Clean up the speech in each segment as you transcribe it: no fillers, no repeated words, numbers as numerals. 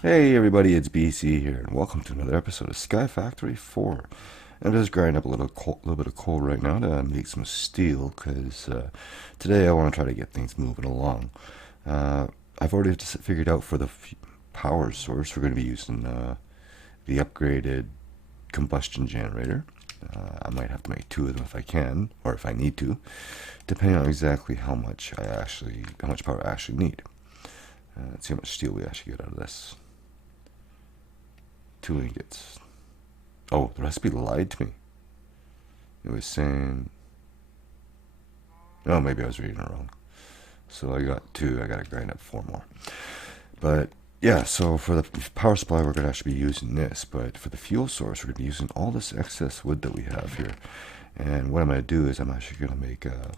Hey everybody, it's BC here, and welcome to another episode of SkyFactory 4. I'm just grinding up a little bit of coal right now to make some steel, because today I want to try to get things moving along. Uh, I've already figured out for the power source we're going to be using the upgraded combustion generator. I might have to make two of them if I can, or if I need to, depending on exactly how much power I actually need. Let's see how much steel we actually get out of this. 2 ingots. Oh, the recipe lied to me. It was saying, oh, maybe I was reading it wrong. So I got two. I got to grind up four more. But yeah, so for the power supply, we're going to actually be using this. But for the fuel source, we're going to be using all this excess wood that we have here. And what I'm going to do is I'm actually going to make a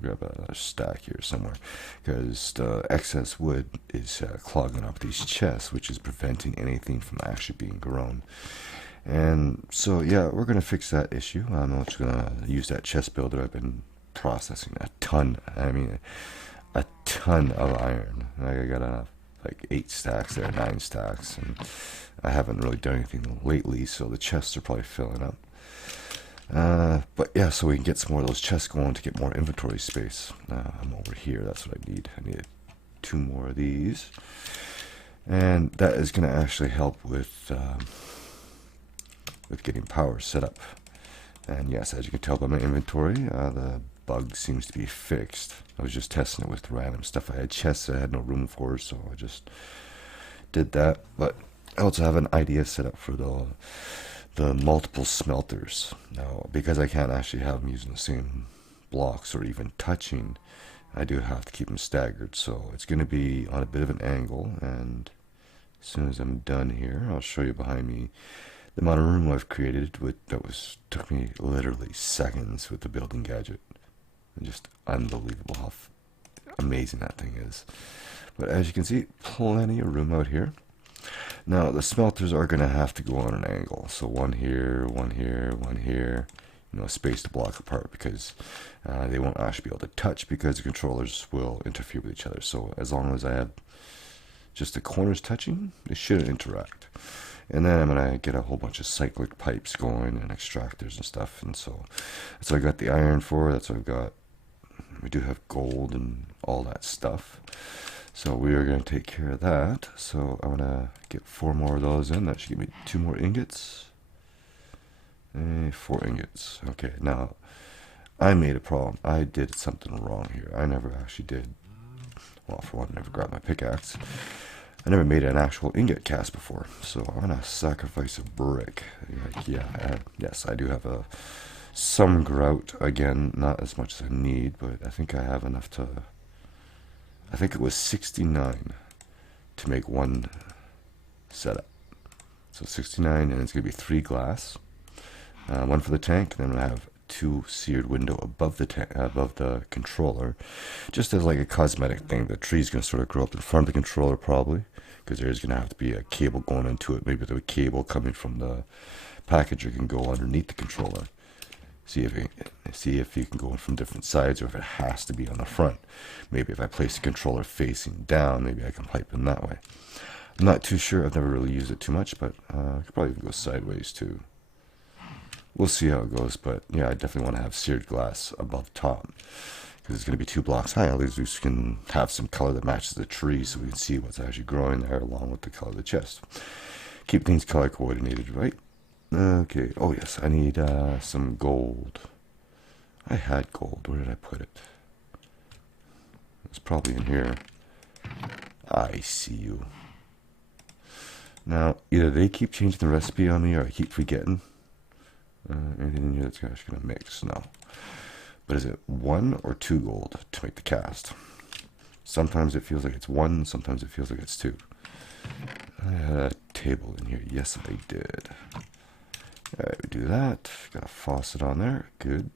grab a stack here somewhere, because the excess wood is clogging up these chests, which is preventing anything from actually being grown. And so yeah, we're gonna fix that issue. I'm just gonna use that chest builder. I've been processing a ton. I mean, a ton of iron. I got like 8 stacks there, 9 stacks, and I haven't really done anything lately, so the chests are probably filling up. But yeah, so we can get some more of those chests going to get more inventory space. I'm over here. That's what I need. I need 2 more of these, and that is going to actually help with getting power set up. And yes, as you can tell by my inventory, the bug seems to be fixed. I was just testing it with random stuff. I had chests I had no room for, so I just did that. But I also have an idea set up for the multiple smelters. Now, because I can't actually have them using the same blocks or even touching, I do have to keep them staggered. So it's going to be on a bit of an angle, and as soon as I'm done here, I'll show you behind me the amount of room I've created. Took me literally seconds with the building gadget. And just unbelievable how amazing that thing is. But as you can see, plenty of room out here. Now, the smelters are going to have to go on an angle. So one here, one here, one here. Space to block apart, because they won't actually be able to touch, because the controllers will interfere with each other. So as long as I have just the corners touching, they shouldn't interact. And then I'm going to get a whole bunch of cyclic pipes going and extractors and stuff. And so that's what I got the iron for. That's what I've got. We do have gold and all that stuff. So we are going to take care of that. So I'm going to get 4 more of those in. That should give me 2 more ingots. And 4 ingots. Okay, now I made a problem. I did something wrong here. I never actually did. Well, for one, I never grabbed my pickaxe. I never made an actual ingot cast before. So I'm going to sacrifice a brick. Yes, I do have some grout. Again, not as much as I need, but I think I have enough to... I think it was 69 to make one setup. So 69, and it's going to be 3 glass. 1 for the tank, and then I have 2 seared window above the controller, just as like a cosmetic thing. The tree's going to sort of grow up in front of the controller probably, because there's going to have to be a cable going into it. Maybe the cable coming from the packager can go underneath the controller. See if you can go in from different sides, or if it has to be on the front. Maybe if I place the controller facing down, maybe I can pipe in that way. I'm not too sure. I've never really used it too much, but I could probably even go sideways too. We'll see how it goes, but yeah, I definitely want to have seared glass above top, because it's going to be 2 blocks high. At least we can have some color that matches the tree, so we can see what's actually growing there along with the color of the chest. Keep things color coordinated, right? Okay. Oh yes, I need some gold. I had gold. Where did I put it? It's probably in here. I see you. Now, either they keep changing the recipe on me, or I keep forgetting. Anything in here that's actually going to mix? No. But is it 1 or 2 gold to make the cast? Sometimes it feels like it's 1, sometimes it feels like it's 2. I had a table in here. Yes, I did. Alright, we do that. Got a faucet on there. Good.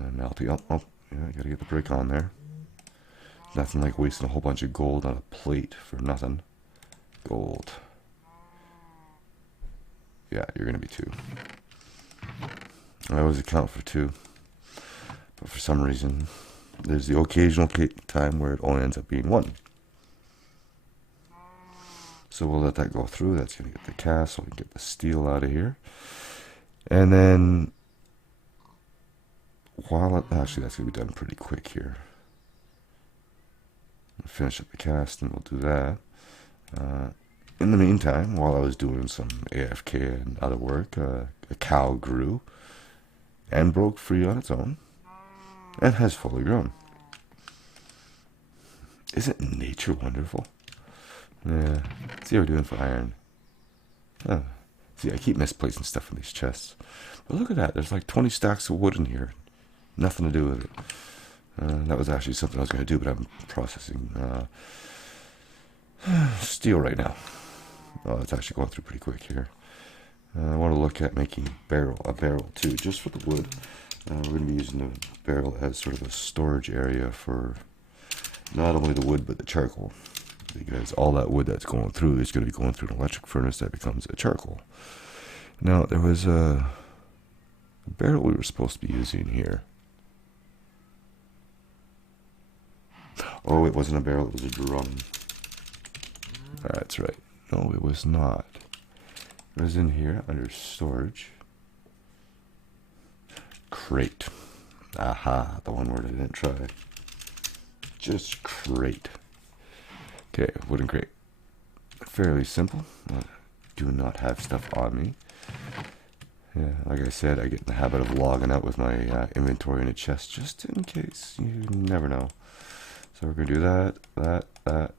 Melty. Oh, yeah, I gotta get the brick on there. Nothing like wasting a whole bunch of gold on a plate for nothing. Gold. Yeah, you're gonna be 2. I always account for 2. But for some reason, there's the occasional time where it only ends up being 1. So we'll let that go through. That's going to get the cast, so we can get the steel out of here. And then, actually that's going to be done pretty quick here. We'll finish up the cast and we'll do that. In the meantime, while I was doing some AFK and other work, a cow grew and broke free on its own and has fully grown. Isn't nature wonderful? Yeah. See how we're doing for iron. Oh. See, I keep misplacing stuff in these chests. But look at that. There's like 20 stacks of wood in here. Nothing to do with it. That was actually something I was going to do, but I'm processing steel right now. Oh, it's actually going through pretty quick here. I want to look at making a barrel too, just for the wood. We're going to be using the barrel as sort of a storage area for not only the wood, but the charcoal. Because all that wood that's going through is going to be going through an electric furnace that becomes a charcoal. Now, there was a barrel we were supposed to be using here. Oh, it wasn't a barrel, it was a drum. That's right. No, it was not. It was in here under storage. Crate. Aha, the one word I didn't try. Just crate. Okay, wooden crate. Fairly simple. I do not have stuff on me. Yeah, like I said, I get in the habit of logging out with my inventory in a chest just in case. You never know. So we're going to do that. And then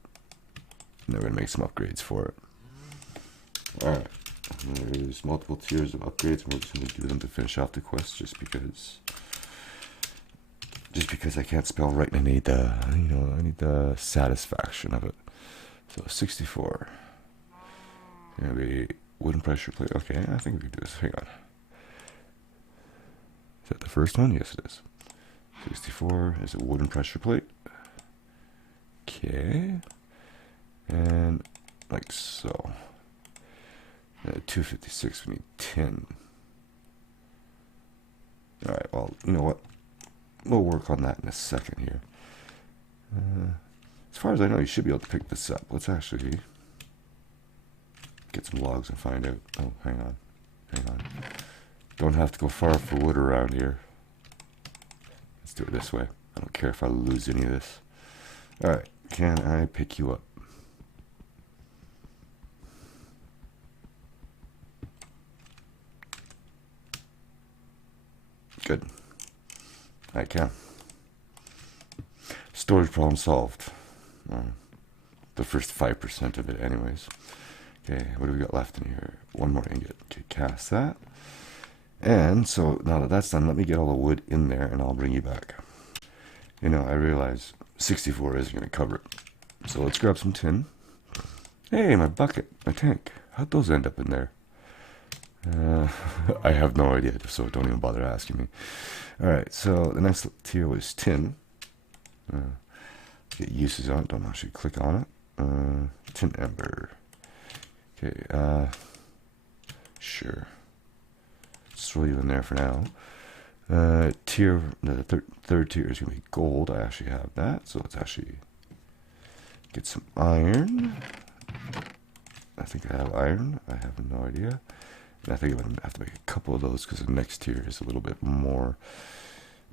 we're going to make some upgrades for it. Alright. There's multiple tiers of upgrades, and we're just going to do them to finish off the quest just because I can't spell right and I need the, I need the satisfaction of it. So 64. Gonna be wooden pressure plate. Okay, I think we can do this. Hang on. Is that the first one? Yes, it is. 64 is a wooden pressure plate. Okay. And like so. 256, we need 10. Alright, well, you know what? We'll work on that in a second here. As far as I know, you should be able to pick this up. Let's actually get some logs and find out. Oh, hang on. Don't have to go far for wood around here. Let's do it this way. I don't care if I lose any of this. Alright, can I pick you up? Good. I can. Storage problem solved. The first 5% of it anyways. Okay, what do we got left in here? One more ingot. Okay, cast that. And so now that that's done, let me get all the wood in there and I'll bring you back. You know, I realize 64 isn't going to cover it. So let's grab some tin. Hey, my bucket, my tank. How'd those end up in there? I have no idea, so don't even bother asking me. Alright, so the next tier was tin. Get uses on it, don't actually click on it. Tin ember. Okay, sure. Just throw you in there for now. The third tier is going to be gold. I actually have that, so let's actually get some iron. I think I have iron. I have no idea. And I think I'm going to have to make a couple of those because the next tier is a little bit more.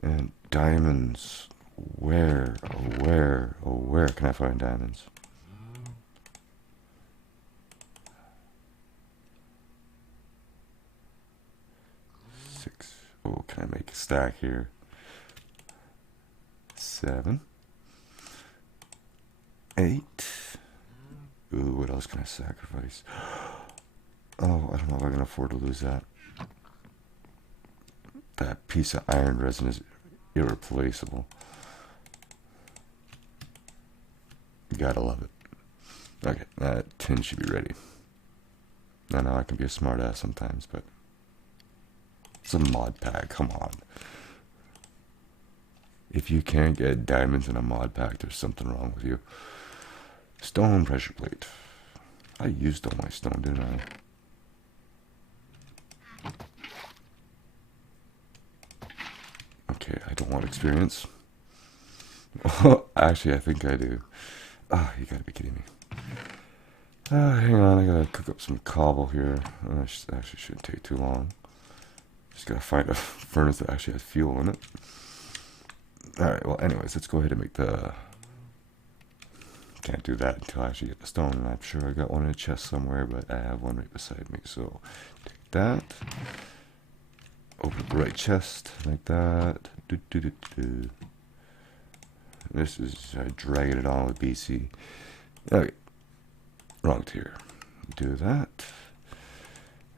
And diamonds. Where can I find diamonds? Six. Oh, can I make a stack here? 7. 8. Ooh, what else can I sacrifice? Oh, I don't know if I can afford to lose that. That piece of iron resin is irreplaceable. You gotta love it. Okay, that tin should be ready. I know I can be a smart ass sometimes, but it's a mod pack, come on. If you can't get diamonds in a mod pack, there's something wrong with you. Stone pressure plate. I used all my stone, didn't I? Okay, I don't want experience. Actually, I think I do. Oh, you gotta be kidding me. Hang on, I gotta cook up some cobble here. Actually shouldn't take too long. Just gotta find a furnace that actually has fuel in it. Alright, well anyways, let's go ahead and make the... Can't do that until I actually get the stone. And I'm sure I got one in a chest somewhere, but I have one right beside me. So take that. Open up the right chest like that. This is dragging it on with BC. Okay. Wrong tier. Do that.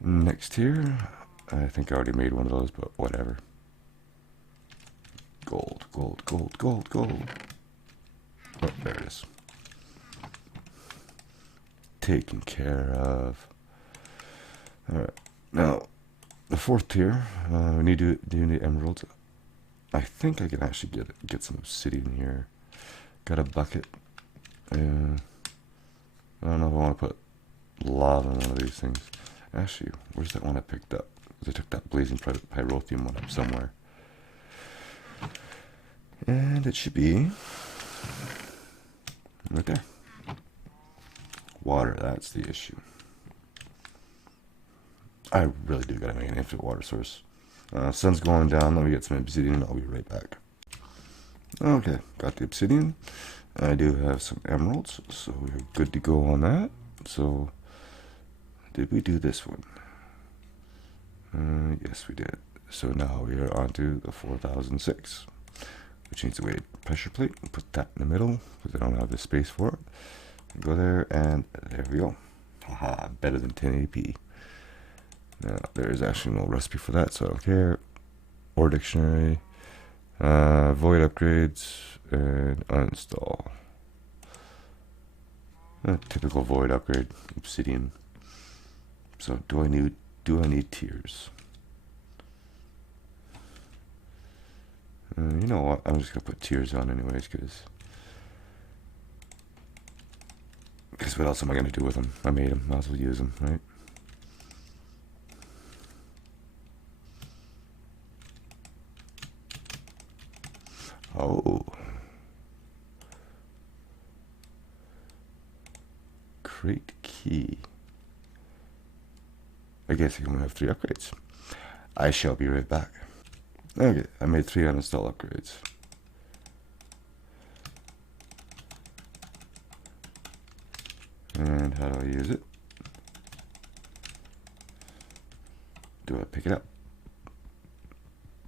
Next tier. I think I already made one of those, but whatever. Gold, gold, gold, gold, gold. Oh, there it is. Taken care of. Alright. Now, the fourth tier. We need to do need emeralds. I think I can actually get some obsidian here. Got a bucket. I don't know if I want to put lava in one of these things. Actually, where's that one I picked up? Because I took that blazing pyrotheum one up somewhere. And it should be right there. Water, that's the issue. I really do gotta make an infinite water source. Sun's going down. Let me get some obsidian. I'll be right back. Okay, got the obsidian. I do have some emeralds, so we're good to go on that. So, did we do this one? Yes, we did. So now we are on to the 4006, which needs a weighted pressure plate. Put that in the middle, because I don't have the space for it. Go there, and there we go. Haha, better than 1080p. Now, there is actually no recipe for that, so I don't care. Or dictionary. Void upgrades and uninstall. Typical void upgrade, obsidian. So do I need tiers? You know what? I'm just gonna put tiers on anyways, because what else am I gonna do with them? I made them. Might as well use them, right? Oh. Crate key. I guess you can only have 3 upgrades. I shall be right back. Okay, I made 3 uninstall upgrades. And how do I use it? Do I pick it up?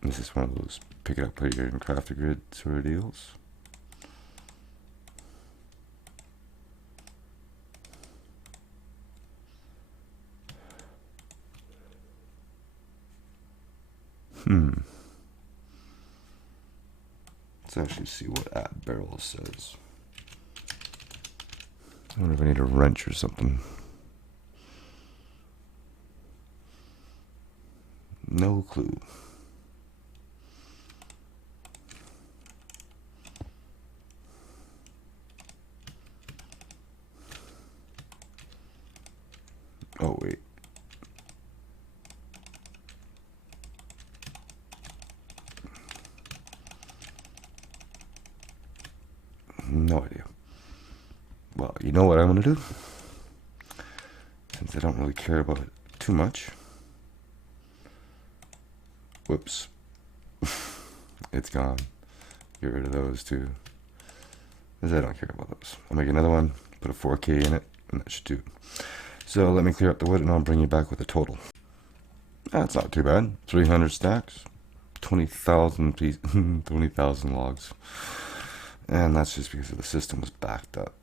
This is one of those pick it up, put it in craft a grid sort of deals. Let's actually see what at barrel says. I wonder if I need a wrench or something. No clue. Oh, wait. No idea. Well, you know what I'm going to do? Since I don't really care about it too much. Whoops. It's gone. Get rid of those too. Because I don't care about those. I'll make another one, put a 4K in it, and that should do. So let me clear up the wood and I'll bring you back with a total. That's not too bad. 300 stacks. 20,000 pieces, 20,000 logs. And that's just because the system was backed up.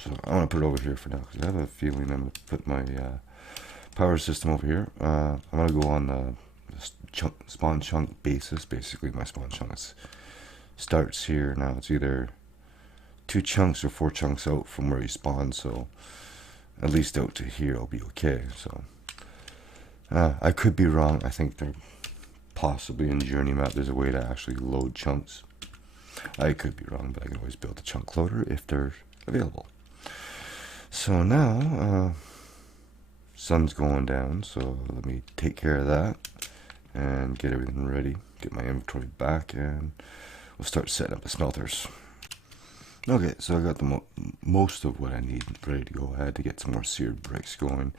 So I want to put it over here for now because I have a feeling I'm going to put my power system over here. I'm going to go on the spawn chunk basis. Basically, my spawn chunks starts here. Now it's either 2 chunks or 4 chunks out from where you spawn. So at least out to here will be okay. So I could be wrong. I think they're possibly in Journey Map there's a way to actually load chunks. I could be wrong, but I can always build a chunk loader if they're available. So now, sun's going down, so let me take care of that and get everything ready, get my inventory back, and we'll start setting up the smelters. Okay, so I got the most of what I need ready to go. I had to get some more seared bricks going.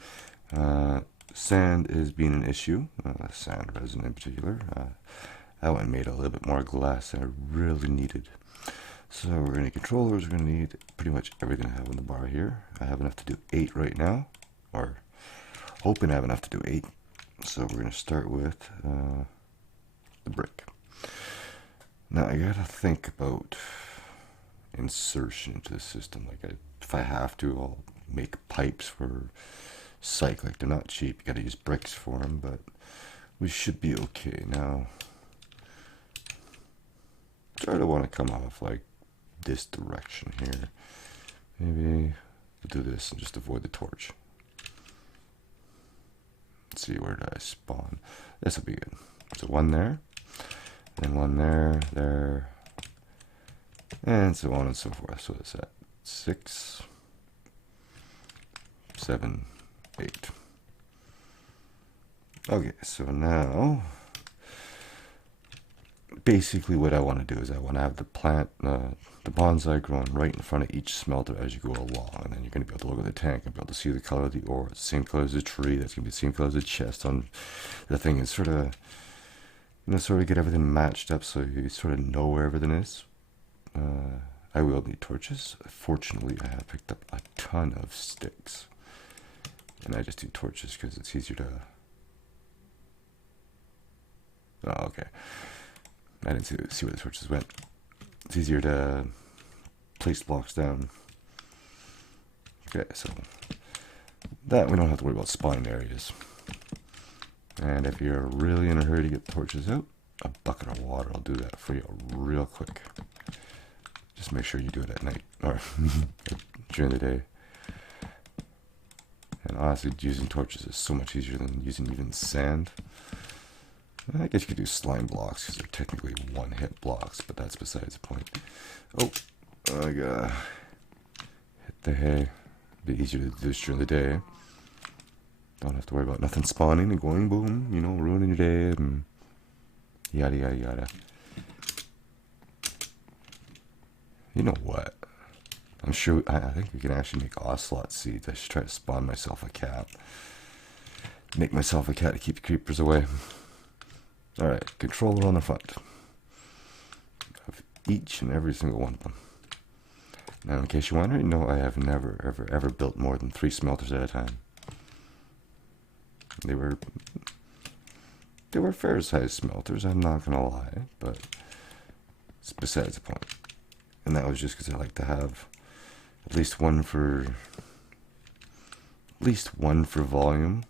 Sand is being an issue, sand resin in particular. I went and made a little bit more glass than I really needed. So we're going to need controllers, we're going to need pretty much everything I have on the bar here. I have enough to do 8 right now, or hoping I have enough to do 8. So we're going to start with the brick. Now I got to think about insertion into the system. Like if I have to, I'll make pipes for cyclic. They're not cheap, you got to use bricks for them, but we should be okay. Now try to want to come off like this direction here. Maybe we'll do this and just avoid the torch. Let's see, where did I spawn? This will be good. So one there, then one there, and so on and so forth. So it's at 6, 7, 8. Okay, so now basically what I want to do is I want to have the plant, the bonsai growing right in front of each smelter as you go along, and then you're going to be able to look at the tank and be able to see the color of the ore. It's the same color as the tree. That's going to be the same color as the chest on the thing. It's sort of, sort of get everything matched up so you sort of know where everything is. I will need torches. Fortunately, I have picked up a ton of sticks, and I just do torches because it's easier to. Oh, okay. I didn't see where the torches went. It's easier to place blocks down. Okay, so that we don't have to worry about spawning areas. And if you're really in a hurry to get torches out, a bucket of water will do that for you real quick. Just make sure you do it at night or during the day. And honestly, using torches is so much easier than using even sand. I guess you could do slime blocks because they're technically one-hit blocks, but that's besides the point. Oh, I gotta hit the hay. Be easier to do this during the day. Don't have to worry about nothing spawning and going boom, ruining your day and yada yada yada. You know what? I'm sure, I think we can actually make ocelot seeds. I should try to spawn myself a cat. Make myself a cat to keep the creepers away. Alright, controller on the front of each and every single one of them. Now, in case you're wondering, no, I have never, ever built more than 3 smelters at a time. They were fair-sized smelters, I'm not gonna lie, but it's besides the point. And that was just because I like to have at least one for volume,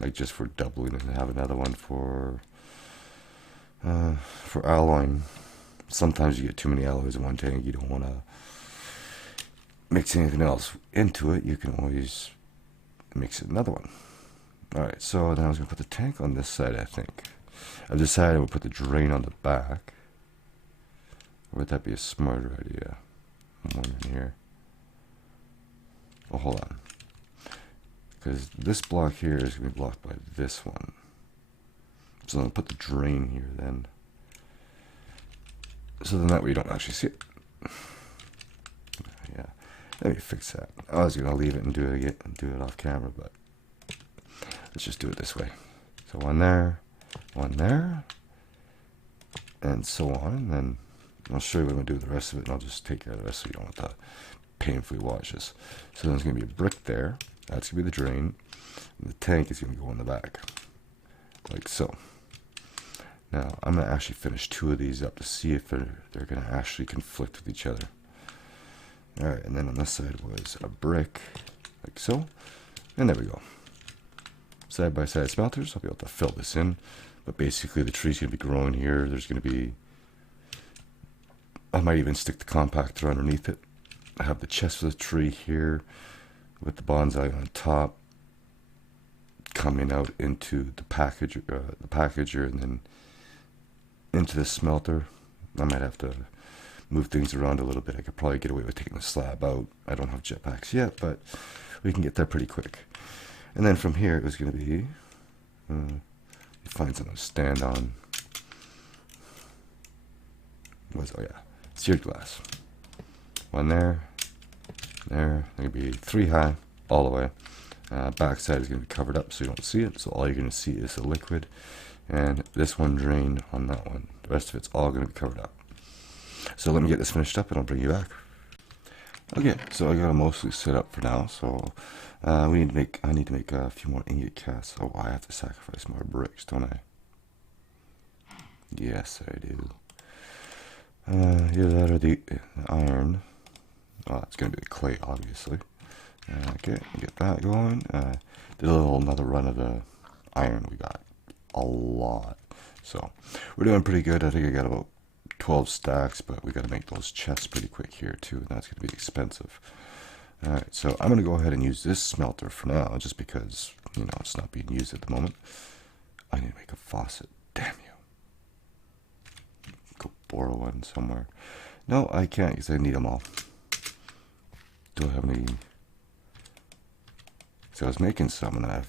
like just for doubling, and have another one for alloying. Sometimes you get too many alloys in one tank. You don't want to mix anything else into it. You can always mix it another one. Alright, so then I was going to put the tank on this side, I think. I've decided I would put the drain on the back. Or would that be a smarter idea? I'm wondering here. Oh, hold on. Because this block here is going to be blocked by this one. So I'm going to put the drain here then. So then that way you don't actually see it. Yeah, let me fix that. I was going to leave it and do it off camera, but let's just do it this way. So one there, and so on. And then I'll show you what I'm going to do with the rest of it, and I'll just take care of the rest so you don't have to painfully watch this. So then there's going to be a brick there. That's going to be the drain. And the tank is going to go in the back. Like so. Now, I'm going to actually finish 2 of these up to see if they're going to actually conflict with each other. Alright, and then on this side was a brick, like so. And there we go. Side by side smelters. I'll be able to fill this in. But basically the tree's going to be growing here. There's going to be... I might even stick the compactor underneath it. I have the chest for the tree here with the bonsai on top coming out into the packager and then into the smelter. I might have to move things around a little bit. I could probably get away with taking the slab out. I don't have jetpacks yet, but we can get there pretty quick. And then from here, it was going to be, find something to stand on. Oh yeah, seared glass. One there. There. They're going to be 3 high all the way. Backside is going to be covered up so you don't see it. So all you're going to see is the liquid. And this one drained on that one. The rest of it's all going to be covered up. So let me get this finished up and I'll bring you back. Okay, so I got it mostly set up for now. So I need to make a few more ingot casts. Oh, I have to sacrifice more bricks, don't I? Yes, I do. Either that or the iron. Oh, it's going to be the clay, obviously. Okay, get that going. Did another run of the iron. We got a lot. So we're doing pretty good. I think I got about 12 stacks, but we got to make those chests pretty quick here too, and that's going to be expensive. Alright, so I'm going to go ahead and use this smelter for now, just because, you know, it's not being used at the moment. I need to make a faucet. Damn you. Go borrow one somewhere. No, I can't because I need them all. Do I have any? So I was making some, and I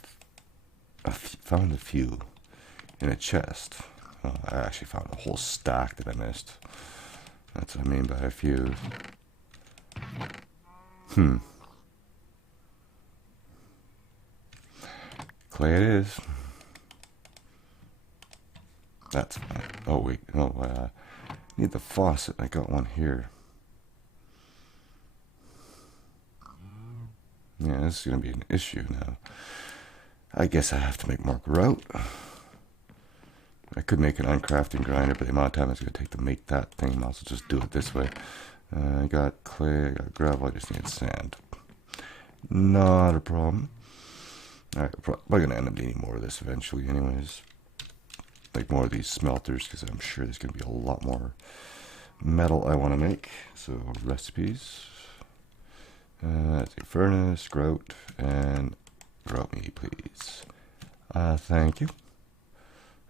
found a few in a chest. I actually found a whole stack that I missed. That's what I mean by a few. Clay it is. That's fine. Oh wait, no, need the faucet. I got one here. Yeah, this is going to be an issue now. I guess I have to make more grout. I could make an uncrafting grinder, but the amount of time it's going to take to make that thing, I might as well just do it this way. I got clay, I got gravel, I just need sand. Not a problem. Alright, I'm probably going to end up needing more of this eventually anyways. Like more of these smelters, because I'm sure there's going to be a lot more metal I want to make. So, recipes. Let's see, furnace, grout, and grout me, please. Thank you.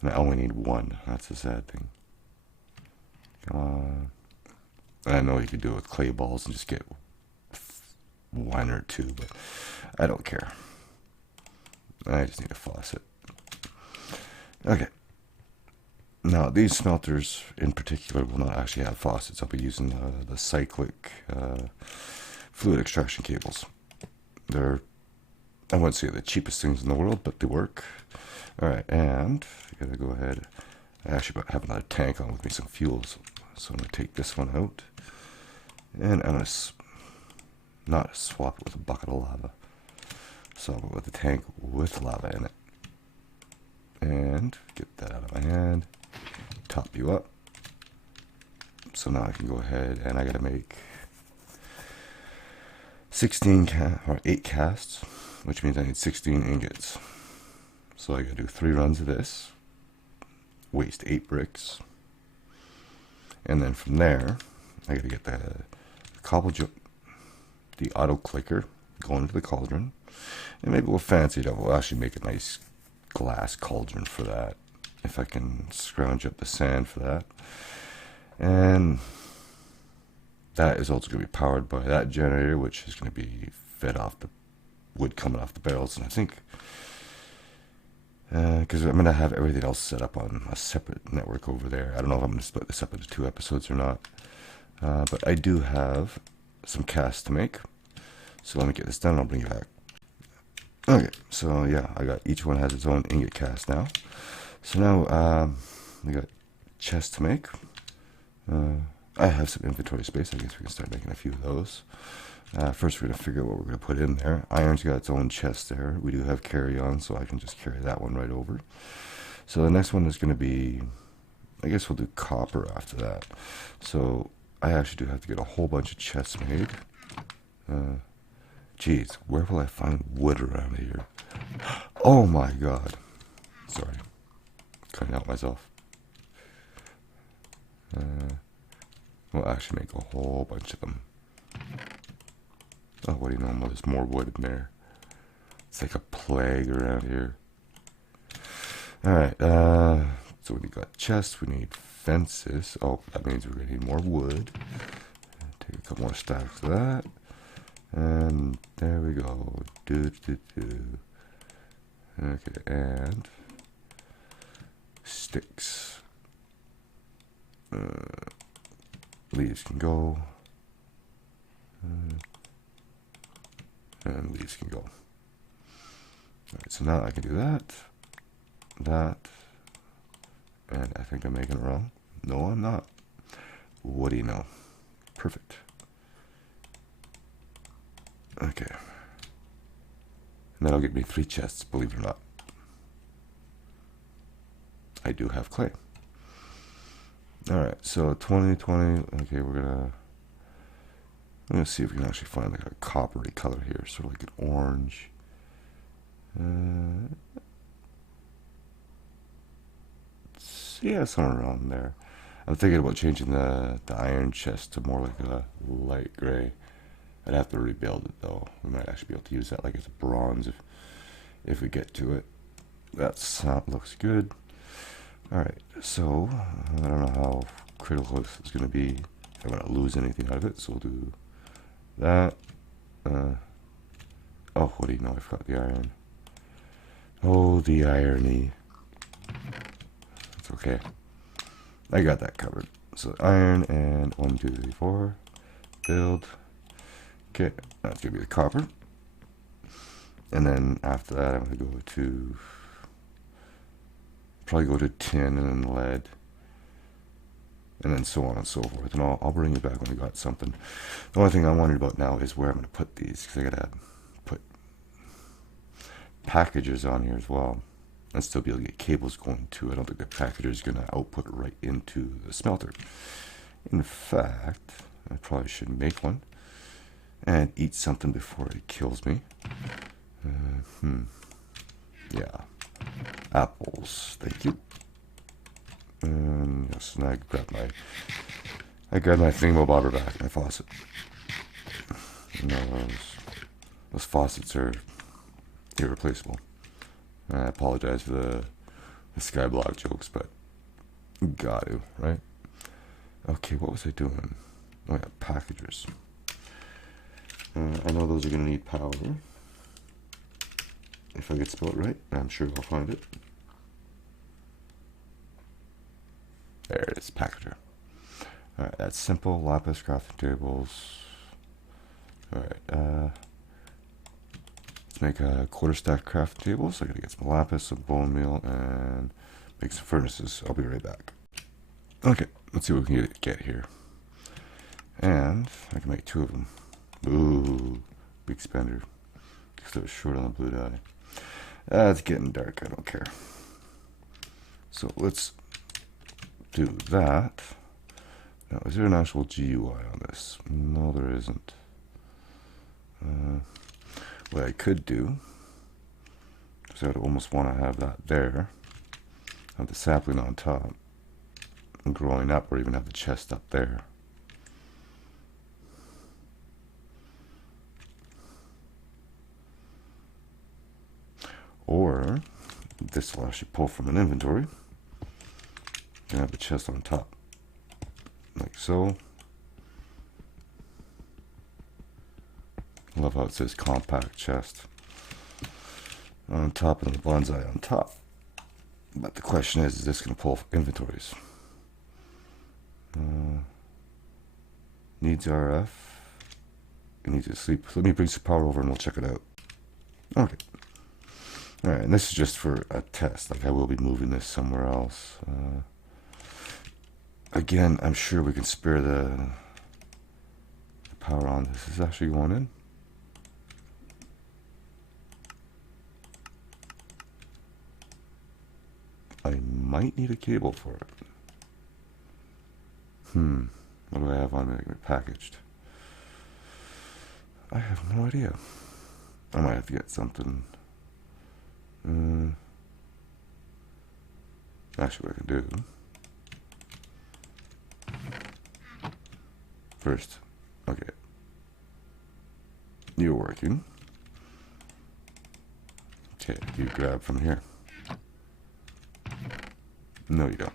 And I only need one. That's the sad thing. Come on. I know you could do it with clay balls and just get 1 or 2, but I don't care. I just need a faucet. Okay. Now, these smelters in particular will not actually have faucets. I'll be using the cyclic fluid extraction cables. They're, I wouldn't say the cheapest things in the world, but they work. Alright, and I gotta go ahead. I actually have another tank on with me, some fuels. So I'm gonna take this one out. And I'm gonna not swap it with a bucket of lava. Swap it with a tank with lava in it. And get that out of my hand. Top you up. So now I can go ahead and I gotta make 8 casts, which means I need 16 ingots. So I gotta do 3 runs of this, waste 8 bricks, and then from there I gotta get the auto clicker going into the cauldron, and maybe we'll fancy it up. We'll actually make a nice glass cauldron for that, if I can scrounge up the sand for that. And that is also going to be powered by that generator, which is going to be fed off the wood coming off the barrels. And I think, because I'm going to have everything else set up on a separate network over there. I don't know if I'm going to split this up into 2 episodes or not. But I do have some casts to make. So let me get this done and I'll bring you back. Okay, so yeah, each one has its own ingot cast now. So now we got chests to make. I have some inventory space. I guess we can start making a few of those. First, we're going to figure out what we're going to put in there. Iron's got its own chest there. We do have carry-on, so I can just carry that one right over. So the next one is going to be, I guess we'll do copper after that. So I actually do have to get a whole bunch of chests made. Geez, where will I find wood around here? Oh my god. Sorry. Cutting out myself. We'll actually make a whole bunch of them. Oh, what do you know? Well, there's more wood in there. It's like a plague around here. Alright, so we got chests, we need fences. Oh, that means we're going to need more wood. Take a couple more stacks of that. And there we go. Okay, and sticks. Leaves can go. and these can go. Alright, so now I can do that, and I think I'm making it wrong. No, I'm not. What do you know? Perfect. Okay. And that'll get me 3 chests, believe it or not. I do have clay. Alright, so 2020, okay, I'm gonna see if we can actually find like a coppery color here, sort of like an orange. Yeah, somewhere around there. I'm thinking about changing the iron chest to more like a light gray. I'd have to rebuild it though. We might actually be able to use that like as a bronze if we get to it. That looks good. Alright, so I don't know how critical this is going to be. If I'm going to lose anything out of it, so we'll do that. Oh, what do you know? I forgot the iron. Oh, the irony. It's okay. I got that covered. So iron and 1, 2, 3, 4. Build. Okay, that's going to be the copper. And then after that, I'm going to go to probably go to tin and then lead. And then so on and so forth. And I'll bring you back when I got something. The only thing I'm wondering about now is where I'm going to put these. Because I got to put packages on here as well. And still be able to get cables going too. I don't think the packager is going to output right into the smelter. In fact, I probably should make one. And eat something before it kills me. Yeah. Apples. Thank you. And yes, and I grabbed my thingamabobber back, my faucet. No, those faucets are irreplaceable. I apologize for the skyblock jokes, but got to, right? Okay, what was I doing? Oh yeah, packagers. I know those are going to need power. If I get spelled right, I'm sure I'll find it. There it is, packager. Alright, that's simple. Lapis crafting tables. Alright, let's make a quarter stack crafting table. So I gotta get some lapis, some bone meal, and make some furnaces. I'll be right back. Okay, let's see what we can get here. And I can make 2 of them. Ooh, big spender. Because I was short on the blue dye. It's getting dark, I don't care. So let's do that. Now, is there an actual GUI on this? No, there isn't. What I could do, because I would almost want to have that there, have the sapling on top, and growing up, or even have the chest up there. Or this will actually pull from an inventory and have the chest on top, like so. Love how it says compact chest on top and the bonsai on top. But the question is this going to pull inventories? Needs RF. It needs to sleep. Let me bring some power over and we'll check it out. Okay. Alright, and this is just for a test. Like, I will be moving this somewhere else. Again, I'm sure we can spare the power on. This is actually going in. I might need a cable for it. What do I have on me? Packaged. I have no idea. I might have to get something. Actually, what I can do first. Okay, you're working. Okay, you grab from here. No, you don't.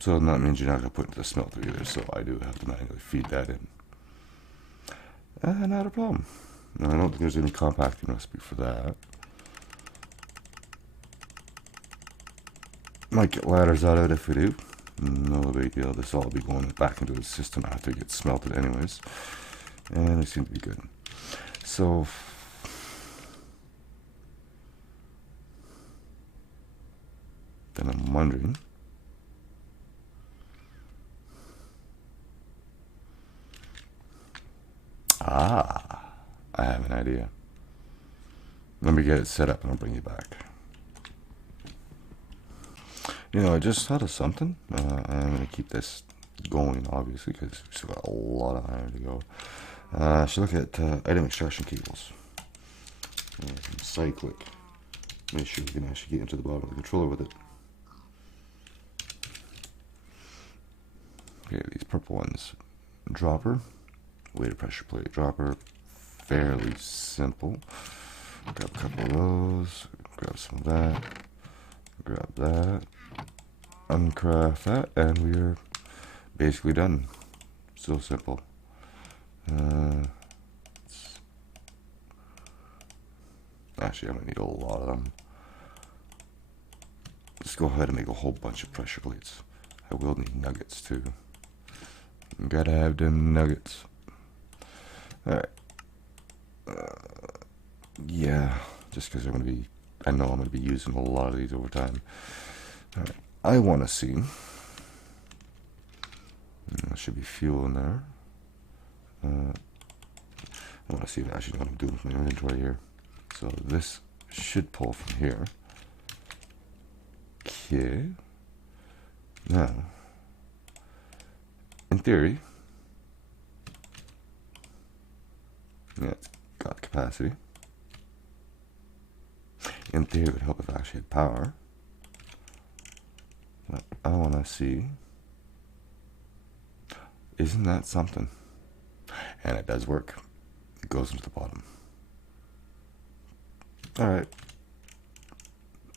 So that means you're not going to put it into the smelter either. So I do have to manually feed that in. Not a problem. No, I don't think there's any compacting recipe for that. Might get ladders out of it if we do. No big deal. This will all be going back into the system after it gets smelted anyways. And they seem to be good. So then I'm wondering, I have an idea. Let me get it set up and I'll bring you back. You know, I just thought of something. I'm going to keep this going, obviously, because we've still got a lot of iron to go. I should look at item extraction cables. Some cyclic. Make sure we can actually get into the bottom of the controller with it. Okay, these purple ones. Dropper. Weighted pressure plate dropper. Fairly simple. Grab a couple of those. Grab some of that. Grab that. Uncraft that. And we're basically done. So simple. Actually, I'm going to need a lot of them. Let's go ahead and make a whole bunch of pressure plates. I will need nuggets too. Gotta have them nuggets. Alright. Yeah, just because I know I'm going to be using a lot of these over time. Alright, I want to see. There should be fuel in there. I want to see actually what I'm doing with my inventory here. So this should pull from here. Okay. Now, in theory, yeah, it's got capacity. In theory, it would help if I actually had power. But I want to see, isn't that something? And it does work. It goes into the bottom. Alright.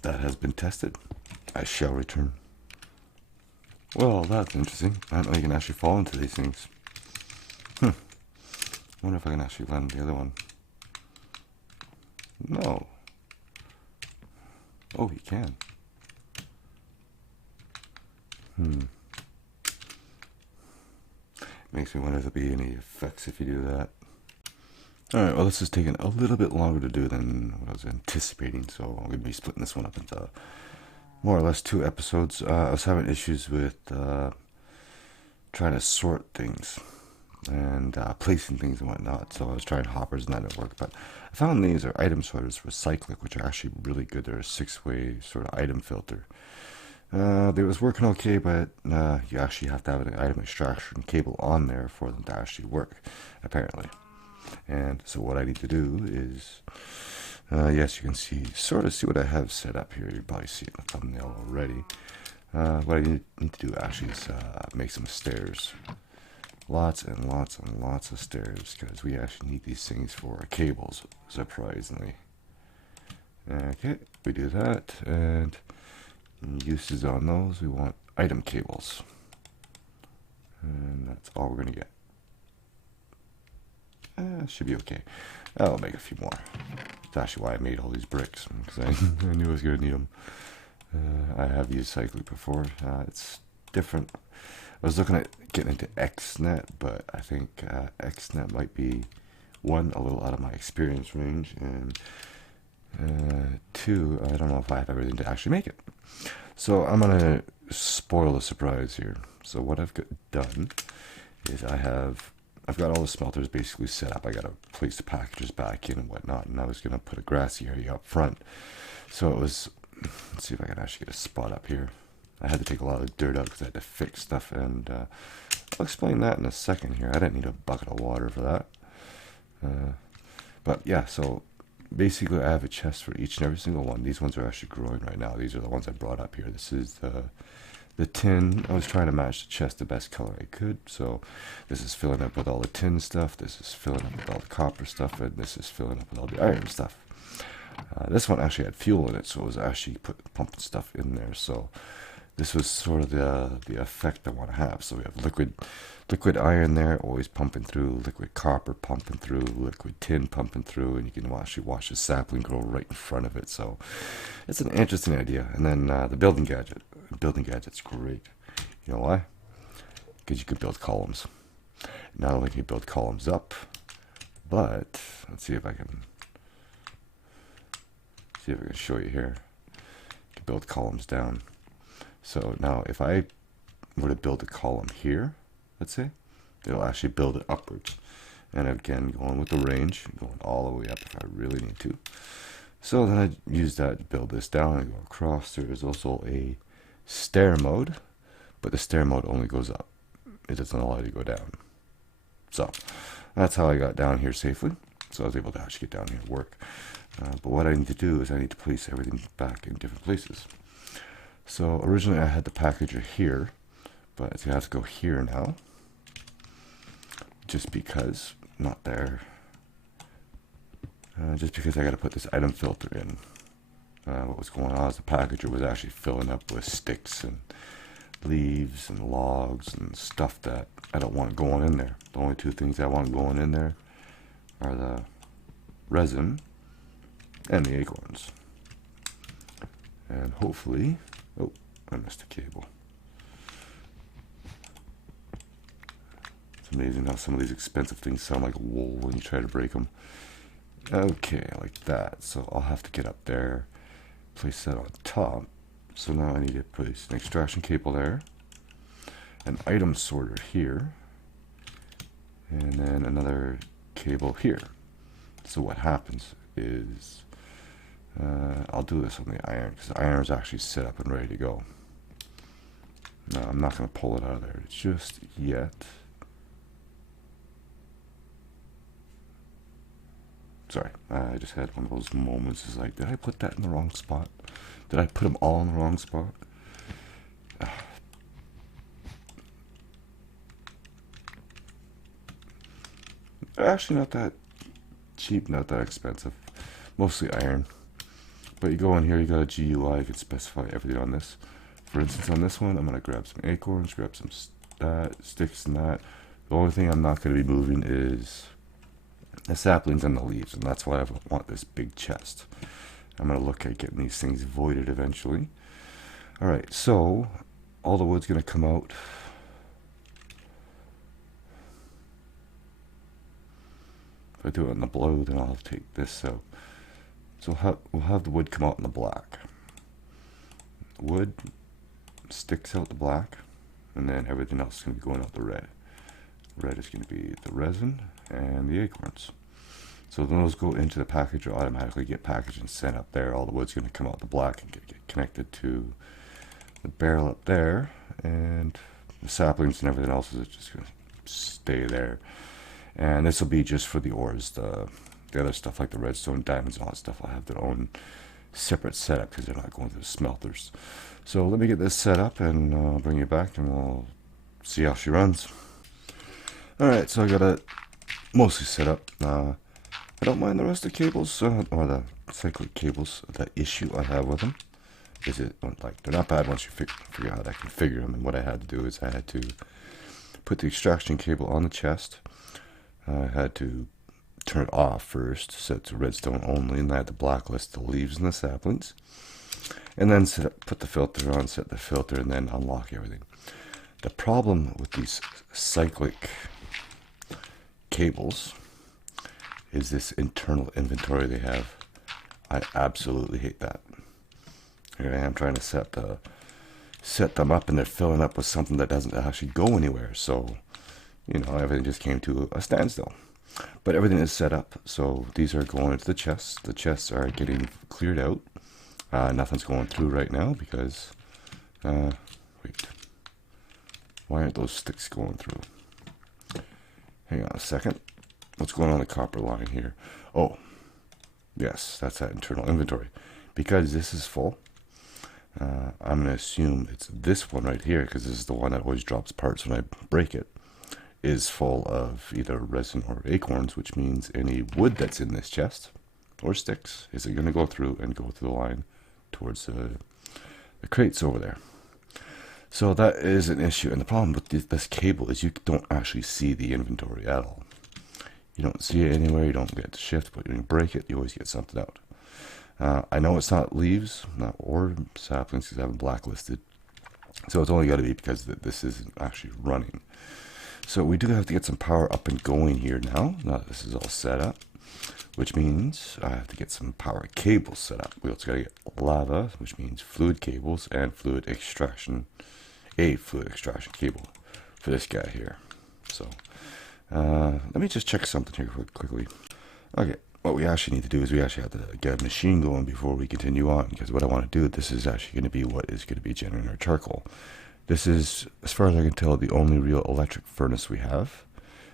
That has been tested. I shall return. Well, that's interesting. I don't know you can actually fall into these things. I wonder if I can actually land the other one. No. Oh, you can. Makes me wonder if there'll be any effects if you do that. Alright, well this is taking a little bit longer to do than what I was anticipating, so I'm going to be splitting this one up into more or less 2 episodes. I was having issues with trying to sort things and placing things and whatnot, so I was trying hoppers and that didn't work, but I found these are item sorters for cyclic, which are actually really good. They're a 6-way sort of item filter. They was working okay, but you actually have to have an item extraction cable on there for them to actually work, apparently. And so what I need to do is, yes, you can sort of see what I have set up here. You probably see it in the thumbnail already. What I need to do actually is make some stairs. Lots and lots and lots of stairs, because we actually need these things for cables, surprisingly. Okay, we do that, and uses on those, we want item cables. And that's all we're going to get. Should be okay. I'll make a few more. That's actually why I made all these bricks, because I knew I was going to need them. I have used cyclic before. It's different. I was looking at getting into XNet, but I think XNet might be, 1, a little out of my experience range, and 2, I don't know if I have everything to actually make it. So I'm going to spoil the surprise here. So what I've done is I've got all the smelters basically set up. I got to place the packages back in and whatnot, and I was going to put a grassy area up front. So it was, let's see if I can actually get a spot up here. I had to take a lot of dirt out because I had to fix stuff, and I'll explain that in a second here. I didn't need a bucket of water for that. But yeah, so basically I have a chest for each and every single one. These ones are actually growing right now. These are the ones I brought up here. This is the tin. I was trying to match the chest the best color I could. So this is filling up with all the tin stuff. This is filling up with all the copper stuff. And this is filling up with all the iron stuff. This one actually had fuel in it, so it was actually pumping stuff in there. So this was sort of the effect I want to have. So we have liquid iron there, always pumping through, liquid copper pumping through, liquid tin pumping through, and you can actually watch the sapling grow right in front of it. So it's an interesting idea. And then the building gadget. Building gadget's great. You know why? Because you could build columns. Not only can you build columns up, But let's see if I can show you here. To build columns down. So now if I were to build a column here, let's say, it'll actually build it upwards. And again, going with the range, going all the way up if I really need to. So then I use that to build this down and go across. There is also a stair mode, but the stair mode only goes up. It doesn't allow you to go down. So that's how I got down here safely. So I was able to actually get down here and work. But what I need to do is I need to place everything back in different places. So originally I had the packager here, but I have to go here now. Just because, not there. Just because I got to put this item filter in. What was going on is the packager was actually filling up with sticks and leaves and logs and stuff that I don't want going in there. The only two things I want going in there are the resin and the acorns. And hopefully, oh, I missed a cable. It's amazing how some of these expensive things sound like wool when you try to break them. Okay, like that. So I'll have to get up there, place that on top. So now I need to place an extraction cable there, an item sorter here, and then another cable here. So what happens is, I'll do this on the iron, because the iron is actually set up and ready to go. No, I'm not going to pull it out of there just yet. Sorry, I just had one of those moments. It's like, did I put that in the wrong spot? Did I put them all in the wrong spot? Actually, not that cheap, not that expensive. Mostly iron. But you go in here, you got a GUI, you can specify everything on this. For instance, on this one, I'm going to grab some acorns, grab some sticks and that. The only thing I'm not going to be moving is the saplings and the leaves, and that's why I want this big chest. I'm going to look at getting these things voided eventually. Alright, so all the wood's going to come out. If I do it in the blue, then I'll take this out. So we'll have the wood come out in the black. Wood sticks out the black, and then everything else is going to be going out the red. Red is going to be the resin and the acorns. So those go into the packager, automatically get packaged and sent up there. All the wood's going to come out the black and get connected to the barrel up there, and the saplings and everything else is just going to stay there. And this will be just for the ores. The other stuff like the redstone, diamonds, and all that stuff will have their own separate setup because they're not going through the smelters. So let me get this set up and I'll bring you back and we'll see how she runs. Alright, so I got it mostly set up. I don't mind the rest of the cables, or the cyclic cables. The issue I have with them is like they're not bad once you figure out how to configure them. And what I had to do is I had to put the extraction cable on the chest. I had to turn it off first, set to redstone only, and I had to blacklist the leaves and the saplings. And then put the filter on, set the filter, and then unlock everything. The problem with these cyclic cables is this internal inventory they have. I absolutely hate that. Here I am trying to set them up, and they're filling up with something that doesn't actually go anywhere. So, you know, everything just came to a standstill. But everything is set up, so these are going into the chests. The chests are getting cleared out. Nothing's going through right now because, wait, why aren't those sticks going through? Hang on a second. What's going on the copper line here? Oh, yes, that's that internal inventory. Because this is full, I'm going to assume it's this one right here, because this is the one that always drops parts when I break it, is full of either resin or acorns, which means any wood that's in this chest, or sticks, is going to go through and go through the line towards the crates over there. So that is an issue, and the problem with this cable is you don't actually see the inventory at all. You don't see it anywhere, you don't get to shift, but when you break it, you always get something out. I know it's not leaves, or saplings, because I haven't blacklisted, so it's only got to be because this isn't actually running. So we do have to get some power up and going here now. Now that this is all set up, which means I have to get some power cables set up. We also got to get lava, which means fluid cables and fluid extraction, a fluid extraction cable for this guy here. So let me just check something here quickly. Okay, what we actually need to do is we actually have to get a machine going before we continue on, because what I want to do, this is actually going to be what is going to be generating our charcoal. This is, as far as I can tell, the only real electric furnace we have.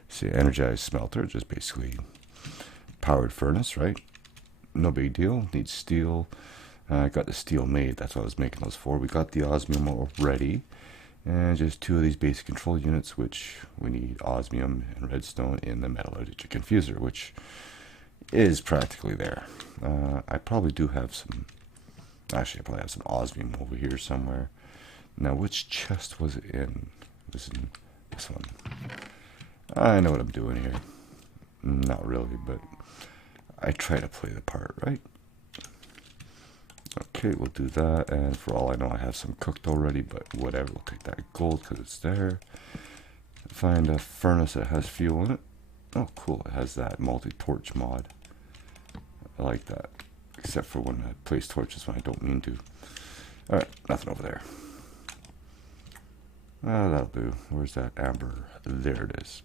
See, energized smelter, just basically powered furnace, right? No big deal. Needs steel. I got the steel made. That's what I was making those for. We got the osmium already. And just 2 of these basic control units, which we need osmium and redstone in the metallurgical confuser, which is practically there. I probably do have some, actually I probably have some osmium over here somewhere. Now, which chest was it in? It was in this one. I know what I'm doing here. Not really, but I try to play the part, right? Okay, we'll do that, and for all I know I have some cooked already, but whatever, we'll take that gold because it's there. Find a furnace that has fuel in it. Oh cool, it has that multi-torch mod. I like that, except for when I place torches when I don't mean to. Alright, nothing over there. That'll do. Where's that amber? There it is.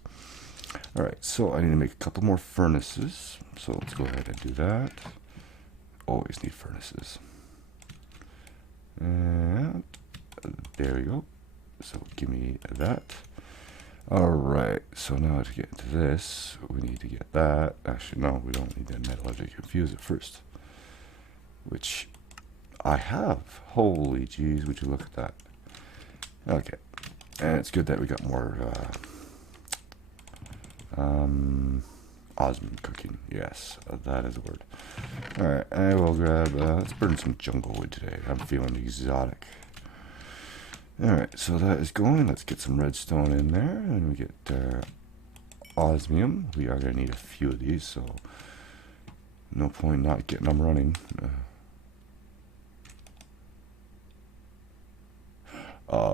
Alright, so I need to make a couple more furnaces, so let's go ahead and do that. Always need furnaces. And there we go. So give me that. Alright, so now to get into this, we need to get that. Actually, no, we don't need that metallurgical confuser first. Which I have. Holy jeez, would you look at that. Okay. And it's good that we got more osmium cooking. Yes, that is a word. Alright, I will grab, let's burn some jungle wood today. I'm feeling exotic. Alright, so that is going. Let's get some redstone in there. And we get osmium. We are going to need a few of these, so no point not getting them running.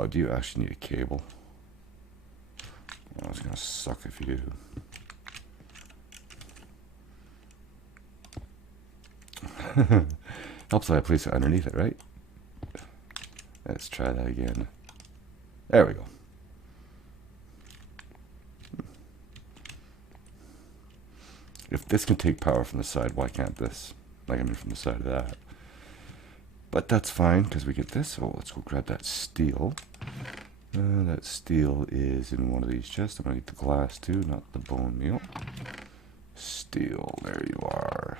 Do you actually need a cable? Oh, it's going to suck if you do. Helps that I place it underneath it, right? Let's try that again. There we go. If this can take power from the side, why can't this? Like, I mean, from the side of that. But that's fine, because we get this. Oh, let's go grab that steel. That steel is in one of these chests. I'm going to need the glass, too, not the bone meal. Steel, there you are.